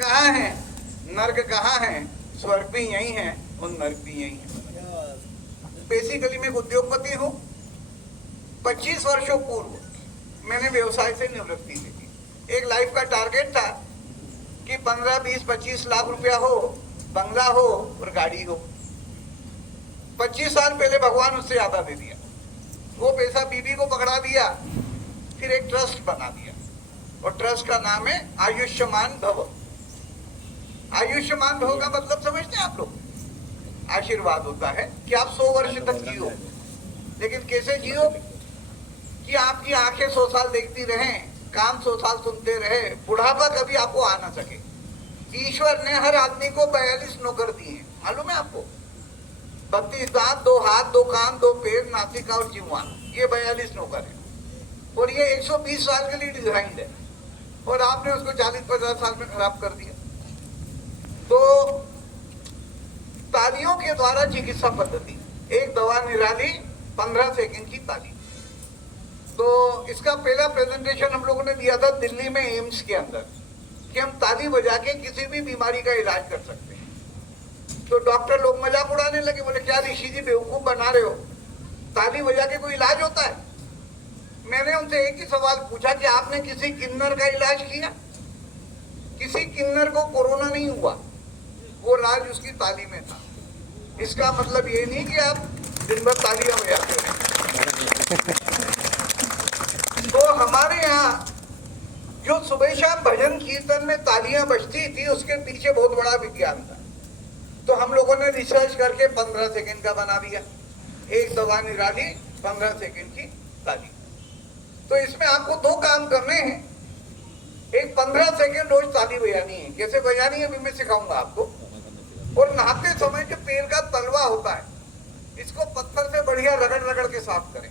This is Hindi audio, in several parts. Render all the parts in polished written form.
कहाँ है, नर्क कहाँ है, स्वर्ग भी यही है और नर्क भी यही है। बेसिकली मैं उद्योगपति हूँ। 25 वर्षों पूर्व मैंने व्यवसाय से निवृत्ति ली थी। एक लाइफ का टारगेट था कि 15, 20, 25 लाख रुपया हो, बंगला हो और गाड़ी हो। 25 साल पहले भगवान उससे ज्यादा दे दिया। वो पैसा बीबी को पकड़ा दिया, फिर एक ट्रस्ट बना दिया और ट्रस्ट का नाम है आयुष्मान भव। आयुष्मान भव का मतलब समझते हैं आप लोग? आशीर्वाद होता है कि आप 100 वर्ष तक जियो। लेकिन कैसे जियो? कि आपकी आंखें 100 साल देखती रहें, कान 100 साल सुनते रहे, बुढ़ापा कभी आपको आ ना सके। ईश्वर ने हर आदमी को 42 नौकर दिए हैं, मालूम है आपको? 32 दांत, 2 हाथ, 2 कान, 2 पैर, नासिका और जीवा, ये 42 नौकर है। और ये 120 साल के लिए डिजाइन है और आपने उसको 40-50 साल में खराब कर दिया। तो तालियों के द्वारा चिकित्सा पद्धति, एक दवा निराली, 15 सेकंड की ताली। तो इसका पहला प्रेजेंटेशन हम लोगों ने दिया था दिल्ली में एम्स के अंदर कि हम ताली बजा के किसी भी बीमारी का इलाज कर सकते हैं। तो डॉक्टर लोग मजाक उड़ाने लगे, बोले क्या ऋषि जी बेवकूफ बना रहे हो, ताली बजा के कोई इलाज होता है? मैंने उनसे एक ही सवाल पूछा कि आपने किसी किन्नर का इलाज किया? किसी किन्नर को कोरोना नहीं हुआ, वो इलाज उसकी ताली में था। इसका मतलब ये नहीं कि आप दिन भर तालियां बजाते हो। तो हमारे यहाँ जो सुबह शाम भजन कीर्तन में तालियां बजती थी, उसके पीछे बहुत बड़ा विज्ञान था। तो हम लोगों ने रिसर्च करके 15 सेकंड का बना दिया। एक दवा निराली, 15 सेकंड की ताली। तो इसमें आपको 2 काम करने हैं। एक 15 सेकंड रोज ताली बजानी है। कैसे बजानी है अभी मैं सिखाऊंगा आपको। और नहाते समय जो पैर का तलवा होता है, इसको पत्थर से बढ़िया रगड़ रगड़ के साफ करें।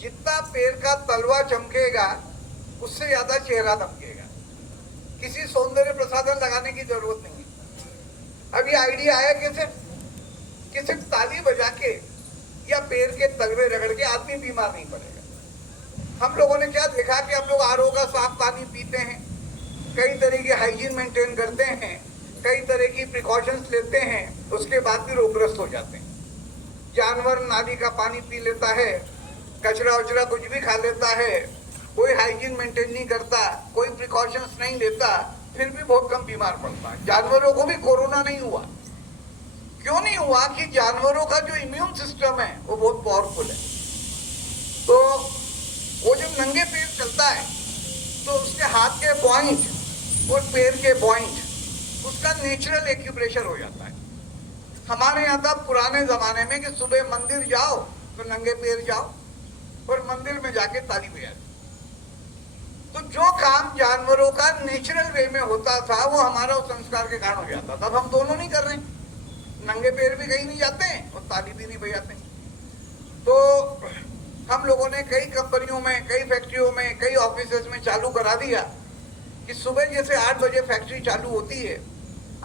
जितना पैर का तलवा चमकेगा उससे ज्यादा चेहरा दमकेगा। किसी सौंदर्य प्रसाधन लगाने की जरूरत नहीं है। अब ये आइडिया आया कैसे कि सिर्फ ताली बजा के या पैर के तलवे रगड़ के आदमी बीमार नहीं पड़ेगा। हम लोगों ने क्या देखा कि हम लोग आरओ का साफ पानी पीते हैं, कई तरह की हाइजीन मेंटेन करते हैं, कई तरह की प्रिकॉशंस लेते हैं, उसके बाद भी रोगग्रस्त हो जाते हैं। जानवर नाली का पानी पी लेता है, कचरा उचरा कुछ भी खा लेता है, कोई हाइजीन मेंटेन नहीं करता, कोई प्रिकॉशंस नहीं लेता, फिर भी बहुत कम बीमार पड़ता है। जानवरों को भी कोरोना नहीं हुआ। क्यों नहीं हुआ? कि जानवरों का जो इम्यून सिस्टम है वो बहुत पावरफुल है। तो वो जब नंगे पैर चलता है तो उसके हाथ के पॉइंट और पैर के पॉइंट, उसका नेचुरल एक्यूप्रेशर हो जाता है। हमारे यहाँ था पुराने जमाने में कि सुबह मंदिर जाओ तो नंगे पैर जाओ और मंदिर में जाके ताली बजाओ। तो जो काम जानवरों का नेचुरल वे में होता था वो हमारा उस संस्कार के कारण हो जाता था। अब हम दोनों नहीं कर रहे, नंगे पैर भी कहीं नहीं जाते हैं और ताली भी नहीं बजाते। तो हम लोगों ने कई कंपनियों में, कई फैक्ट्रियों में, कई ऑफिसेज में चालू करा दिया कि सुबह जैसे 8 बजे फैक्ट्री चालू होती है,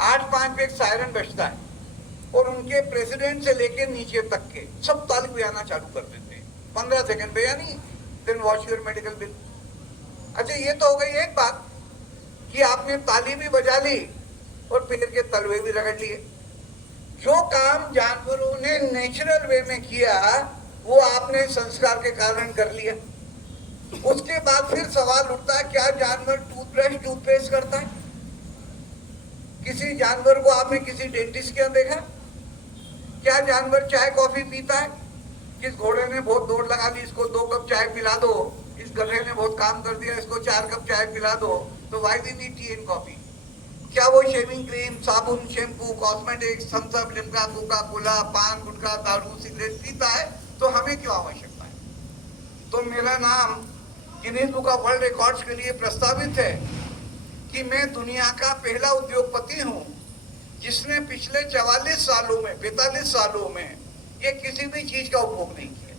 8:05 पे एक सायरन बजता है और उनके प्रेसिडेंट से लेके नीचे तक के सब ताली बजाना चालू कर देते हैं। 15 सेकंड बजानी, then watch your medical bill. अच्छा, ये तो हो गई एक बात कि आपने ताली भी बजा ली और पैर के तलवे भी रगड़ लिए। जो काम जानवरों ने नेचुरल वे में किया वो आपने संस्कार के कारण कर लिया। उसके बाद फिर सवाल उठता है, क्या जानवर टूथब्रश टूथपेस्ट करता है? किसी जानवर को आपने किसी डेंटिस्ट के यहाँ देखा? क्या जानवर चाय कॉफी पीता है? किस घोड़े ने बहुत दौड़ लगा ली, इसको 2 कप चाय पिला दो, इस गधे ने बहुत काम कर दिया, इसको 4 कप चाय पिला दो, तो why we need tea and coffee? क्या वो शेविंग क्रीम, साबुन, shampoo, cosmetics, Thums Up, Limca, Coca Cola, पान, गुटखा, दारू, सिगरेट पीता है? तो हमें क्यों आवश्यकता है? तो मेरा नाम Guinness book of world records के लिए प्रस्तावित है कि मैं दुनिया का पहला उद्योगपति हूं जिसने पिछले 44 सालों में, 45 सालों में ये किसी भी चीज का उपभोग नहीं किया।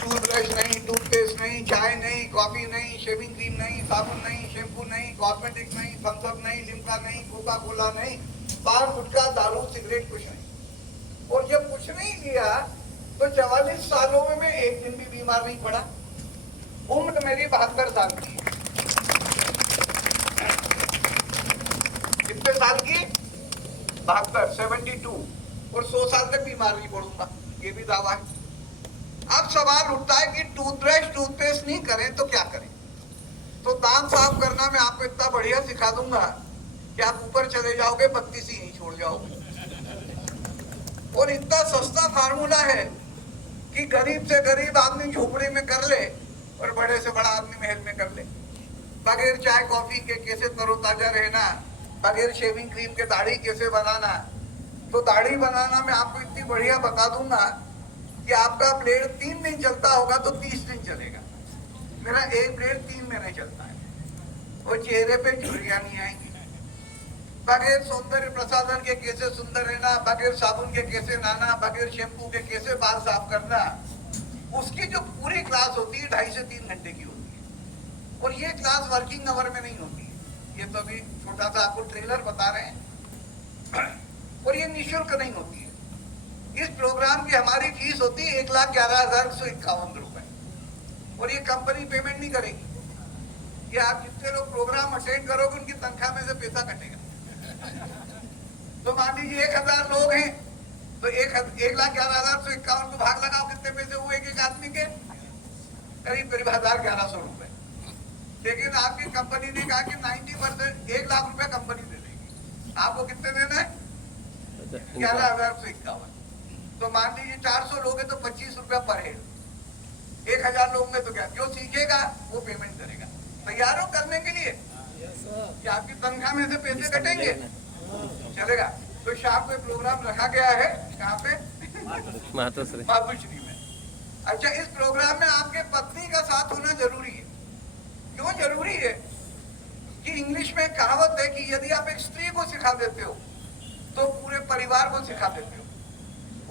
टूथब्रश नहीं, टूथपेस्ट नहीं, चाय नहीं, कॉफी नहीं, शेविंग क्रीम नहीं, साबुन नहीं, शैम्पू नहीं, कॉस्मेटिक्स नहीं, थम्स अप नहीं, लिम्का नहीं, कोका कोला नहीं, पान, गुटखा, दारू, सिगरेट कुछ नहीं। और जब कुछ नहीं किया तो 44 सालों में मैं एक दिन भी बीमार नहीं पड़ा। उम्र मेरी 72 साल की। कितने साल की? 72, 72। और 100 साल तक बीमार नहीं पड़ूंगा, ये भी दावा है। अब सवाल उठता है कि टूथब्रश टूथपेस्ट नहीं करें तो क्या करें? तो दांत साफ करना मैं आपको इतना बढ़िया सिखा दूंगा कि आप ऊपर चले जाओगे, बत्ती सी नहीं छोड़ जाओगे। और इतना सस्ता फार्मूला है कि गरीब से गरीब आदमी झोपड़ी में कर ले और बड़े से बड़ा आदमी महल में कर ले। बगैर चाय कॉफी के कैसे तरोताजा रहना, बगैर शेविंग क्रीम के दाढ़ी कैसे बनाना। तो दाढ़ी बनाना मैं आपको इतनी बढ़िया बता दूंगा कि आपका ब्लेड 3 दिन चलता होगा तो 30 दिन चलेगा। मेरा एक ब्लेड 3 महीने चलता है और चेहरे पे झुर्रियां नहीं आएंगी। बगैर सौंदर्य प्रसाधन के कैसे सुंदर रहना, बगैर साबुन के कैसे नहाना, बगैर शैम्पू के कैसे बाल साफ करना, उसकी जो पूरी क्लास होती है 2.5 से 3 घंटे की होती है। और ये क्लास वर्किंग आवर में नहीं होती है, ये तो अभी छोटा सा आपको ट्रेलर बता रहे हैं। और ये निःशुल्क नहीं होती है। इस प्रोग्राम की हमारी फीस होती है 1,11,151 रुपए। और ये कंपनी पेमेंट नहीं करेगी। ये आप जितने लोग प्रोग्राम अटेंड करोगे उनकी तनख्वाह में से पैसा कटेगा। तो मान लीजिए 1,000 लोग हैं तो 1,11,151 को भाग लगाओ, कितने पैसे हुए एक आदमी के? करीब 1,1100 रुपए। लेकिन आपकी कंपनी ने कहा कि 90%, 1 लाख रुपए कंपनी दे देगी। आपको कितने देना है? 11,151। तो मान लीजिए 400 लोग हैं तो 25 रुपया पर हेड। 1,000 लोग में तो क्या, जो सीखेगा वो पेमेंट करेगा। तैयार हो करने के लिए कि आपकी तनख्वाह में से पैसे कटेंगे? चलेगा। तो शाम को प्रोग्राम रखा गया है, कहाँ पे? मातोश्री में। अच्छा, इस प्रोग्राम में आपके पत्नी का साथ होना जरूरी है। क्यों जरूरी है? कि इंग्लिश में कहावत है कि यदि आप एक स्त्री को सिखा देते हो तो पूरे परिवार को सिखा देते हो,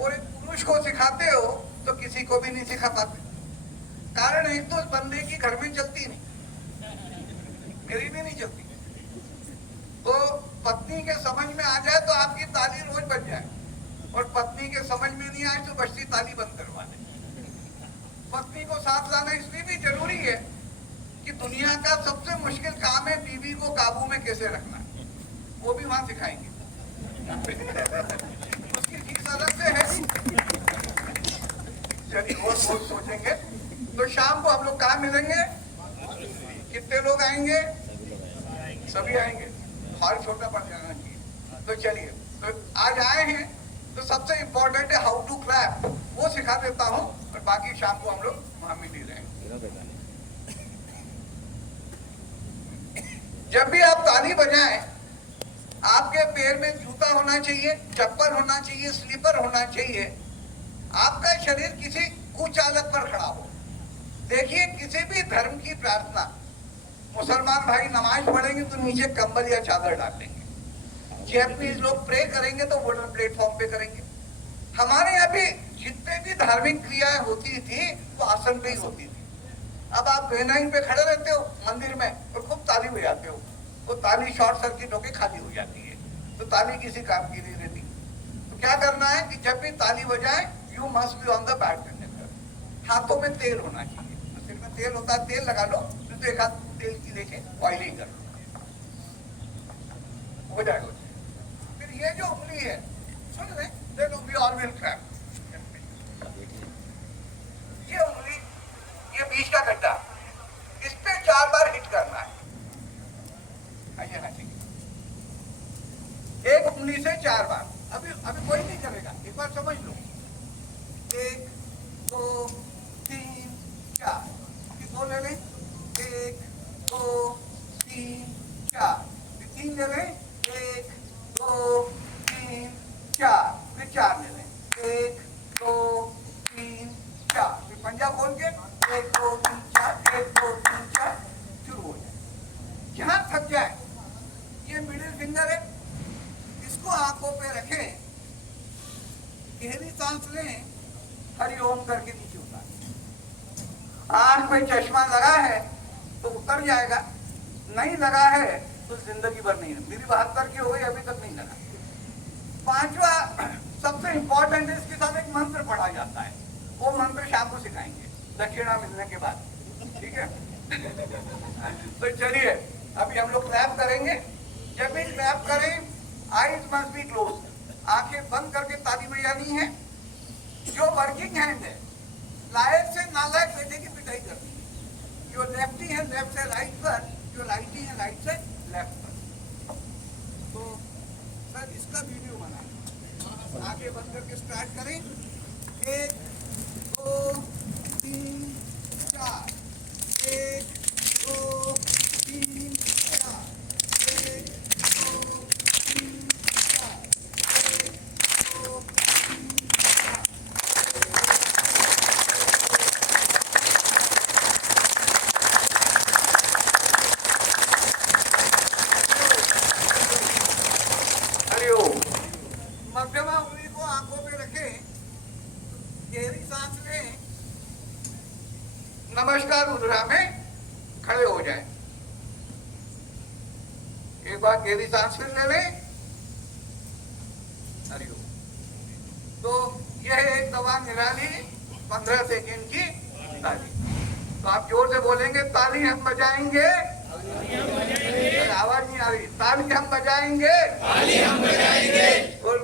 और एक पुरुष को सिखाते हो तो किसी को भी नहीं सिखा पाते। कारण एक तो बंदे की घर में चलती नहीं, मेरी भी नहीं चलती। तो पत्नी के समझ में आ जाए तो आपकी ताली रोज बज जाए, और पत्नी के समझ में नहीं आए तो बजती ताली बंद करवा दे। पत्नी को साथ लाना इसलिए भी जरूरी है कि दुनिया का सबसे मुश्किल काम है बीवी को काबू में कैसे रखना, वो भी वहां सिखाएंगे। उसकी फीस अलग से है। चलिए और बहुत सोचेंगे। तो शाम को हम लोग कहाँ मिलेंगे? कितने लोग आएंगे? सभी आएंगे। हॉल छोटा पड़ जाना चाहिए। तो चलिए, तो आज आए हैं तो सबसे इम्पोर्टेंट है हाउ टू क्लैप, वो सिखा देता हूँ, और बाकी शाम को हम लोग वहां मिल ही रहेंगे। जब भी आप ताली बजाएं, आपके पैर में जूता होना चाहिए, चप्पल होना चाहिए, स्लीपर होना चाहिए। आपका शरीर किसी कुचालक पर खड़ा हो। देखिए, किसी भी धर्म की प्रार्थना, मुसलमान भाई नमाज पढ़ेंगे तो नीचे कंबल या चादर डाल लेंगे। जैपनीज लोग प्रे करेंगे तो वुडन प्लेटफॉर्म पे करेंगे। हमारे यहाँ भी जितने भी धार्मिक क्रियाएं होती थी वो आसन पे ही होती थी। अब आप बेनाइन पे खड़े रहते हो मंदिर में और खूब ताली बजाते हो, वो ताली शॉर्ट सर्किट होकर खाली हो जाती है, तो ताली किसी काम की नहीं रहती। तो क्या करना है कि जब भी ताली बजाए, you must be on the back conductor. हाथों में तेल होना चाहिए, तो सिर में तेल होता है, तेल लगा लो, तो एक हाथ तेल की लेके ऑयलिंग कर लो, हो जाएगा। फिर ये जो उंगली है, सुन रहे, देखो वी ऑल विल क्लैप। ये उंगली, ये बीच का गड्ढा, इस पे 4 बार हिट करना है। आइए ना, ठीक है, एक उंगली से 4 बार। अभी कोई नहीं करेगा, एक बार समझ लो। 1 2 3 4, 2 ले लें, 1 2 3 4, 3 ले लें, 1 2 3 4, फिर 4 ले लें, 1 2 3 4, फिर पंजा खोल के 1 2 3 4, 1 2 3 4, शुरू हो जाए। जहां थक जाए, ये मिडिल फिंगर है, इसको आंखों पे रखें, गहरी सांस लें, हरि ओम करके नीचे उतार। आंख में चश्मा लगा है तो उतर जाएगा, नहीं लगा है तो जिंदगी भर नहीं है। मेरी 72 की हो गई, अभी तक नहीं लगा। 5वां सबसे इंपॉर्टेंट है, इसके साथ एक मंत्र पढ़ा जाता है, वो मंत्र शाम को सिखाएंगे दक्षिणा मिलने के बाद। ठीक है। तो चलिए अभी हम लोग क्लैप करेंगे। जब भी क्लैप करें आईज मस्ट बी क्लोज, आंखें बंद करके ताली बजानी है। जो वर्किंग हैंड है लायक से नालायक बेटे की पिटाई करनी है। जो लेफ्टी है लेफ्ट से राइट पर, जो राइटी है राइट से लेफ्ट पर। तो सर इसका वीडियो बनाएं, आगे बंद करके स्टार्ट करें। 1 2 3 4, 1 2 3 4, 1 2 3 4, 1 2 3 4। हरिओम। मध्यमा उंगली को आंखों पे रखें, गहरी सांस लें, नमस्कार मुद्रा में खड़े हो जाएं। एक बार गहरी सांस फिर ले लें। हरिओम। तो यह एक दवा निराली 15 सेकेंड की ताली। तो आप जोर से बोलेंगे ताली हम बजाएंगे। आवाज नहीं आ रही। ताली हम बजाएंगे, ताली हम बजाएंगे और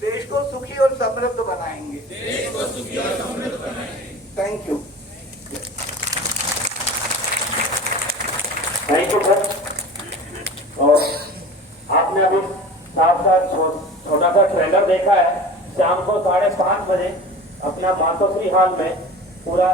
देश को सुखी और समृद्ध बनाएंगे। देश को सुखी और समृद्ध बनाएंगे। Thank you. Thank you sir. और आपने अभी साथ साथ छोटा सा ट्रेलर देखा है। शाम को 5:30 बजे अपना मातोश्री हॉल में पूरा